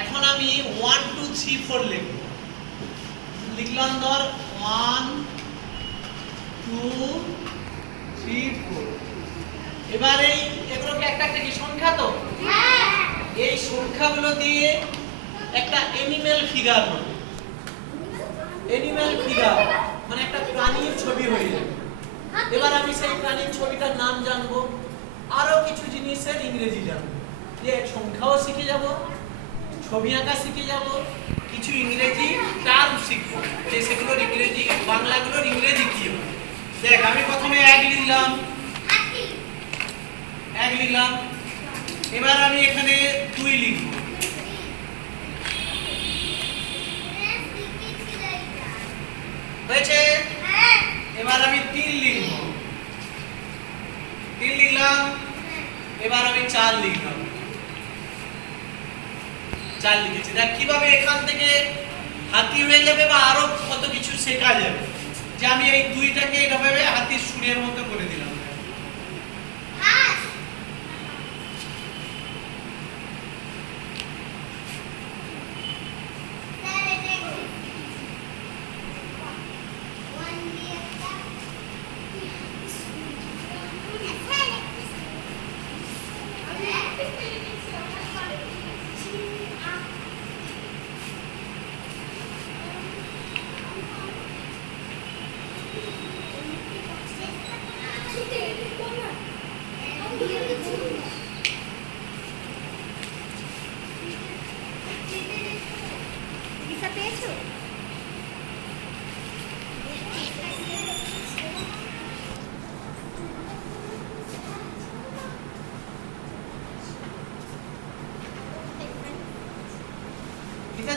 এখন আমি 1 2 3 4 লিখব। লিখলাম ধর 1 2 3 4। এবারে এগুলো কি একটা কি সংখ্যা তো? হ্যাঁ। এই সংখ্যাগুলো দিয়ে একটা অ্যানিমেল ফিগার হবে। অ্যানিমেল ফিগার মানে একটা প্রাণীর ছবি হয়ে যাবে। এবার আমি সেই প্রাণীর ছবিটার নাম জানবো, আরো কিছু জিনিসের ইংরেজি জানবো। যে সংখ্যাও শিখে যাব, ছবি আঁকা শিখে যাব, কিছু ইংরেজি টার্ম শিখবো যে সেগুলোর ইংরেজি, বাংলাগুলোর ইংরেজি কি হবে। দেখ আমি প্রথমে এক লিখলাম, এবার আমি এখানে 2 লিখব। হয়েছে? এবার আমি 3 লিখব। 3 লিখলাম। এবার আমি 4 লিখলাম। 4 লিখেছি। দেখ কিভাবে এখান থেকে হাতি হয়ে যাবে বা আরো কত কিছু শেখা যাবে। যে আমি এই 2টাকে এভাবে হাতির সুরের মতো করে দিলাম।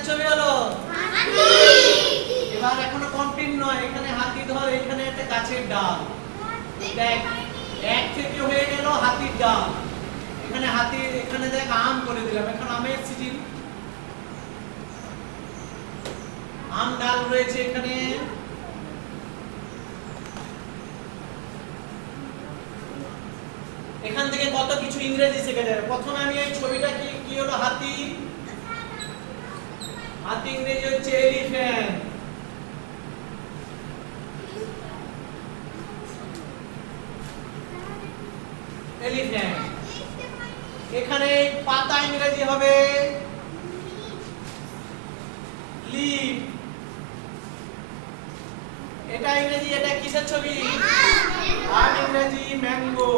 ছবি হলো এবার এখনো কমপ্লিট নয়। এখানে হাতি ধর, এখানে একটা গাছের ডাল। দেখ এক থেকে হয়ে গেল হাতির ডাল। এখানে হাতি, এখানে দেখ আম করে দিলাম। এখন আমের সিজন, আম ডাল রয়েছে এখানে। এখান থেকে কত কিছু ইংরেজি শেখা যাবে। প্রথমে আমি এই ছবিটা কি হলো হাতি, হাতি ইংরেজি হচ্ছে এলিফ্যান্ট। এলিফ্যান্ট। এখানে পাতা ইংরেজি হবে লিফ। এটা ইংরেজি, এটা কিসের ছবি? আর ইংরেজি ম্যাঙ্গো।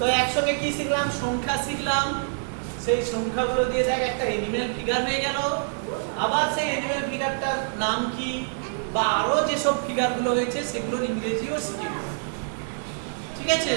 তো একসঙ্গে কি শিখলাম? সংখ্যা শিখলাম। সেই সংখ্যাগুলো দিয়ে দেখ একটা অ্যানিমেল ফিগার হয়ে গেল। আবার সেই অ্যানিমেল ফিগারটার নাম কি বা আরো যেসব ফিগারগুলো হয়েছে সেগুলোর ইংরেজিও শিখে। ঠিক আছে?